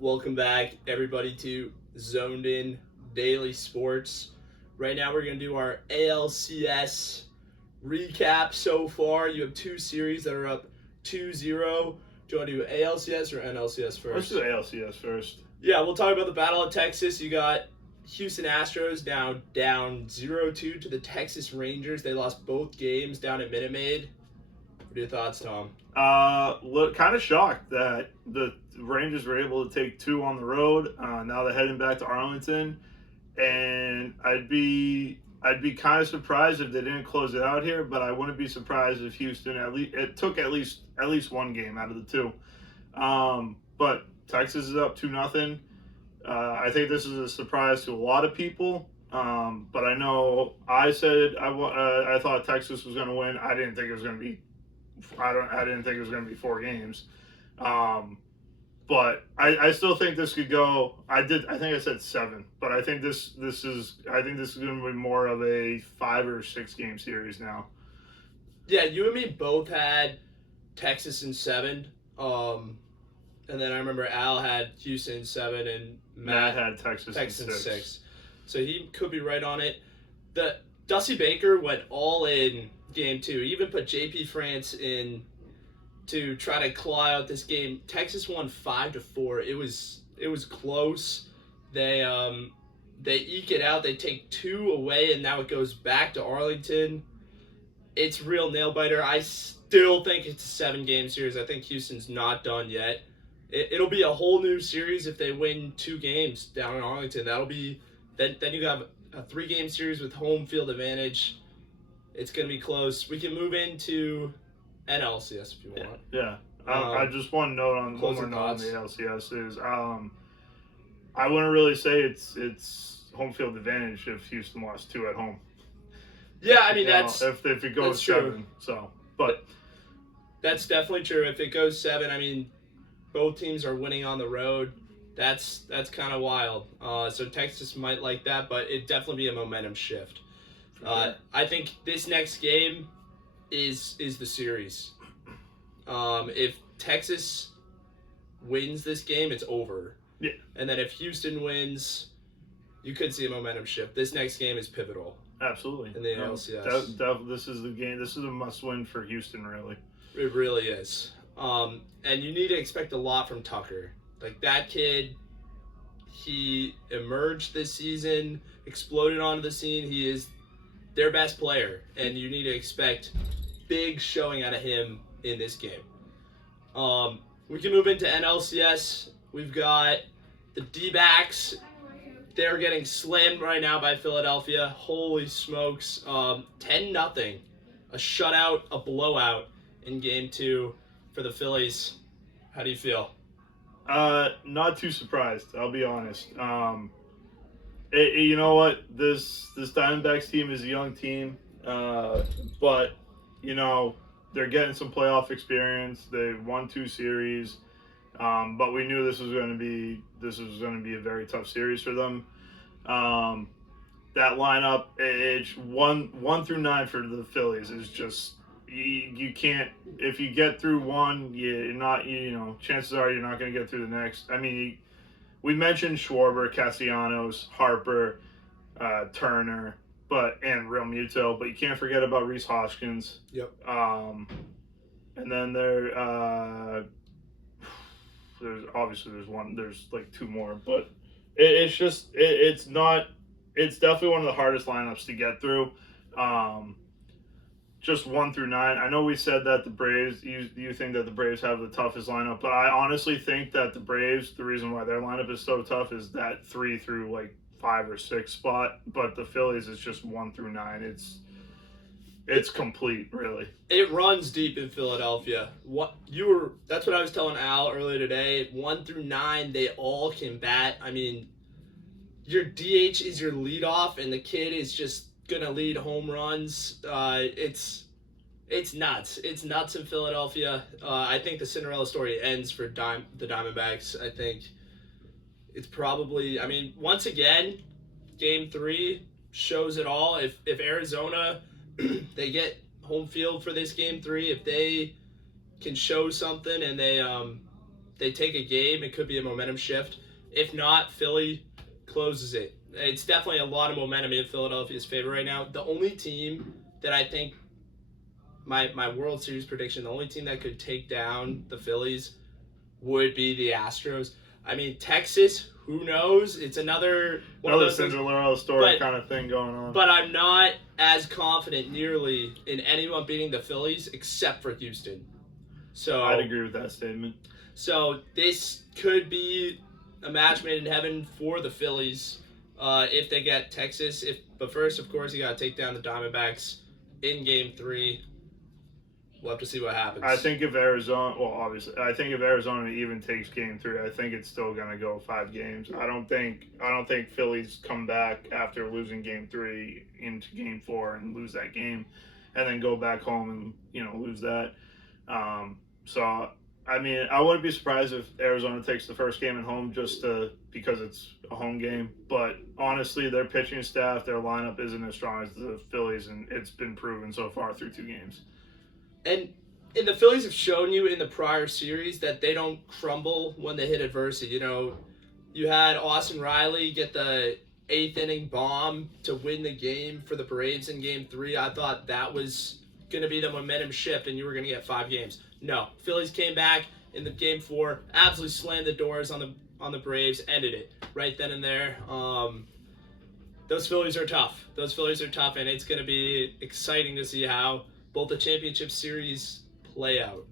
Welcome back, everybody, to Zoned In Daily Sports. Right now, we're going to do our ALCS recap so far. You have two series that are up 2-0. Do you want to do ALCS or NLCS first? Let's do ALCS first. Yeah, we'll talk about the Battle of Texas. You got Houston Astros now down 0-2 to the Texas Rangers. They lost both games down at Minute Maid. What are your thoughts, Tom? Kind of shocked that the Rangers were able to take two on the road. Now they're heading back to Arlington, and I'd be kind of surprised if they didn't close it out here. But I wouldn't be surprised if Houston took at least one game out of the two. But Texas is up 2-0. I think this is a surprise to a lot of people. But I know I said I thought Texas was going to win. I didn't think it was going to be. I didn't think it was going to be 4 games. But I still think this could go. I think I said 7, but I think this is going to be more of a 5 or 6 game series now. Yeah, you and me both had Texas in 7. And then I remember Al had Houston in 7 and Matt had Texas in 6. So he could be right on it. The Dusty Baker went all in game 2. He even put JP France in to try to claw out this game. Texas won 5-4. It was close. They eke it out. They take 2 away, and now it goes back to Arlington. It's real nail biter. I still think it's a 7-game series. I think Houston's not done yet. It'll be a whole new series if they win 2 games down in Arlington. That'll be then you have a 3-game series with home field advantage. It's going to be close. We can move into NLCS if you want. Yeah. I just one note on the LCS is I wouldn't really say it's home field advantage if Houston lost 2 at home. Yeah, I mean that's if it goes 7. So, but that's definitely true. If it goes 7, I mean both teams are winning on the road. That's kind of wild. So Texas might like that, but it'd definitely be a momentum shift. I think this next game is the series. If Texas wins this game, it's over. Yeah. And then if Houston wins, you could see a momentum shift. This next game is pivotal. Absolutely. In the NLCS. This is the game. This is a must-win for Houston, really. It really is. And you need to expect a lot from Tucker. Like, that kid, he emerged this season, exploded onto the scene. He is their best player, and you need to expect big showing out of him in this game. We can move into NLCS. We've got the D-backs. They're getting slammed right now by Philadelphia. Holy smokes. 10-0. A shutout, a blowout in Game 2 for the Phillies. How do you feel? Not too surprised, I'll be honest. You know what? This Diamondbacks team is a young team, but they're getting some playoff experience. They won 2 series, but we knew this was going to be a very tough series for them. That lineup, it's 1 through 9 for the Phillies is just you can't. If you get through 1, you're not. Chances are you're not going to get through the next. I mean. We mentioned Schwarber, Castellanos, Harper, Turner, and Real Muto, but you can't forget about Rhys Hoskins. Yep. And then there's one. There's like 2 more, but it's definitely one of the hardest lineups to get through. Just 1 through 9. I know we said that the Braves, you think that the Braves have the toughest lineup, but I honestly think that the Braves, the reason why their lineup is so tough is that 3 through like 5 or 6 spot, but the Phillies is just 1 through 9. It's complete, really. It runs deep in Philadelphia. That's what I was telling Al earlier today. 1 through 9, they all can bat. I mean, your DH is your leadoff, and the kid is just gonna lead home runs. It's nuts. It's nuts in Philadelphia. I think the Cinderella story ends for the Diamondbacks. I think it's probably. I mean, once again, Game 3 shows it all. If Arizona they get home field for this Game 3, if they can show something and they they take a game, it could be a momentum shift. If not, Philly closes it. It's definitely a lot of momentum in Philadelphia's favor right now. The only team that I think, my World Series prediction, the only team that could take down the Phillies would be the Astros. I mean, Texas, who knows? It's another Cinderella story kind of thing going on. But I'm not as confident nearly in anyone beating the Phillies except for Houston. So I'd agree with that statement. So this could be a match made in heaven for the Phillies if they get Texas. But first, of course, you got to take down the Diamondbacks in Game 3. We'll have to see what happens. I think if Arizona even takes Game 3, I think it's still going to go 5 games. I don't think Phillies come back after losing Game 3 into Game 4 and lose that game, and then go back home and lose that. So I mean, I wouldn't be surprised if Arizona takes the first game at home because it's a home game. But honestly, their pitching staff, their lineup isn't as strong as the Phillies, and it's been proven so far through 2 games. And the Phillies have shown you in the prior series that they don't crumble when they hit adversity. You had Austin Riley get the 8th inning bomb to win the game for the Braves in Game 3. I thought that was going to be the momentum shift and you were going to get 5 games. No, Phillies came back in the Game 4, absolutely slammed the doors on the Braves, ended it right then and there. Those Phillies are tough. And it's going to be exciting to see how both the championship series play out.